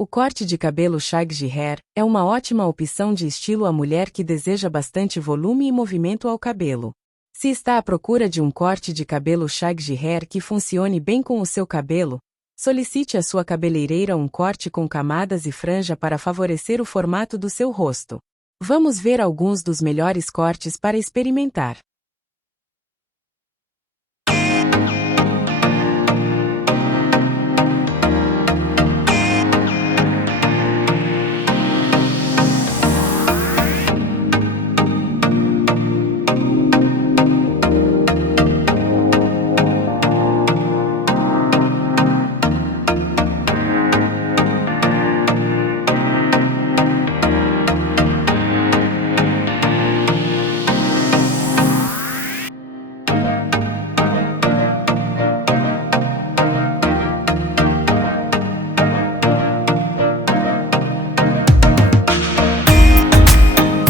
O corte de cabelo shaggy hair é uma ótima opção de estilo à mulher que deseja bastante volume e movimento ao cabelo. Se está à procura de um corte de cabelo shaggy hair que funcione bem com o seu cabelo, solicite à sua cabeleireira um corte com camadas e franja para favorecer o formato do seu rosto. Vamos ver alguns dos melhores cortes para experimentar.